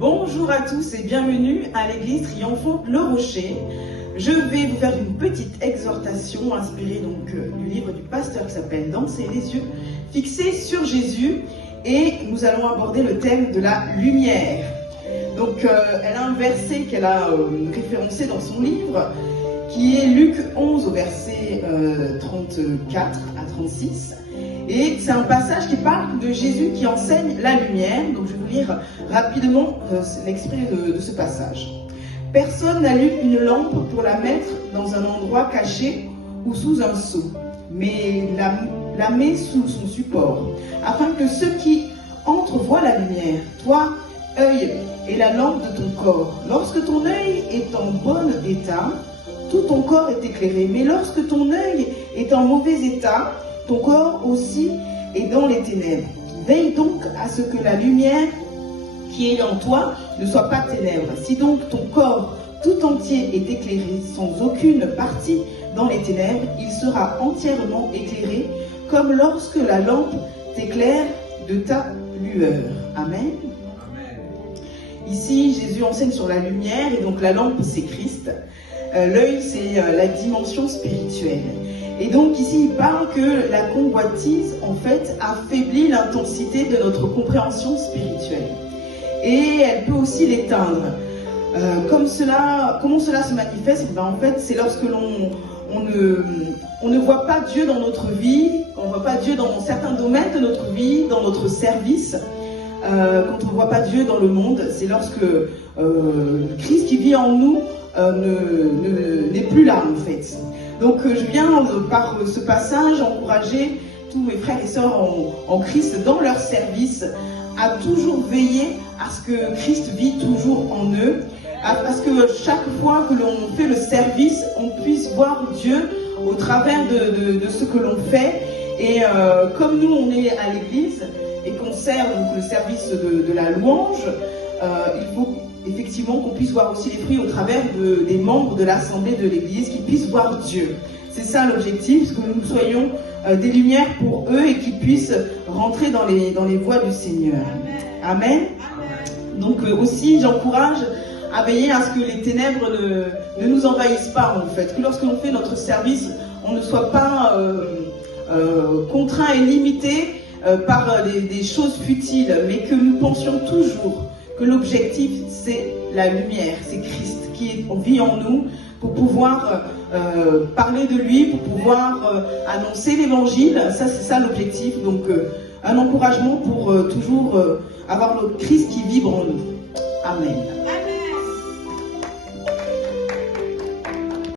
Bonjour à tous et bienvenue à l'église triomphante Le Rocher. Je vais vous faire une petite exhortation inspirée du livre du pasteur qui s'appelle « Danser les yeux fixés sur Jésus » et nous allons aborder le thème de la lumière. Donc elle a un verset qu'elle a référencé dans son livre qui est Luc 11 au verset 34 à 36. Et c'est un passage qui parle de Jésus qui enseigne la lumière. Donc je vais vous lire rapidement l'extrait de ce passage. « Personne n'allume une lampe pour la mettre dans un endroit caché ou sous un seau, mais la met sous son support, afin que ceux qui entrent voient la lumière. Toi, œil, est la lampe de ton corps. Lorsque ton œil est en bon état, tout ton corps est éclairé. Mais lorsque ton œil est en mauvais état, ton corps aussi est dans les ténèbres. Veille donc à ce que la lumière qui est en toi ne soit pas ténèbres. Si donc ton corps tout entier est éclairé sans aucune partie dans les ténèbres, il sera entièrement éclairé comme lorsque la lampe t'éclaire de ta lueur. » Amen. Ici, Jésus enseigne sur la lumière et donc la lampe, c'est Christ. L'œil, c'est la dimension spirituelle. Et donc ici, il parle que la convoitise, en fait, affaiblit l'intensité de notre compréhension spirituelle. Et elle peut aussi l'éteindre. Comment cela se manifeste? En fait, c'est lorsque on ne voit pas Dieu dans notre vie, on ne voit pas Dieu dans certains domaines de notre vie, dans notre service. Quand on ne voit pas Dieu dans le monde, c'est lorsque Christ qui vit en nous n'est plus là, en fait. Donc je viens par ce passage encourager tous mes frères et sœurs en Christ dans leur service à toujours veiller à ce que Christ vit toujours en eux, à ce que chaque fois que l'on fait le service, on puisse voir Dieu au travers de ce que l'on fait. Et comme nous on est à l'église et qu'on sert donc le service de la louange, il faut effectivement qu'on puisse voir aussi les fruits au travers des membres de l'assemblée de l'église, qui puissent voir Dieu. C'est ça l'objectif, que nous soyons des lumières pour eux et qu'ils puissent rentrer dans les voies du Seigneur. Amen. Donc aussi j'encourage à veiller à ce que les ténèbres ne nous envahissent pas, en fait, que lorsque l'on fait notre service, on ne soit pas contraint et limité par des choses futiles, mais que nous pensions toujours que l'objectif, c'est la lumière, c'est Christ qui vit en nous pour pouvoir parler de lui, pour pouvoir annoncer l'évangile. Ça, c'est ça l'objectif. Donc, un encouragement pour toujours avoir le Christ qui vibre en nous. Amen.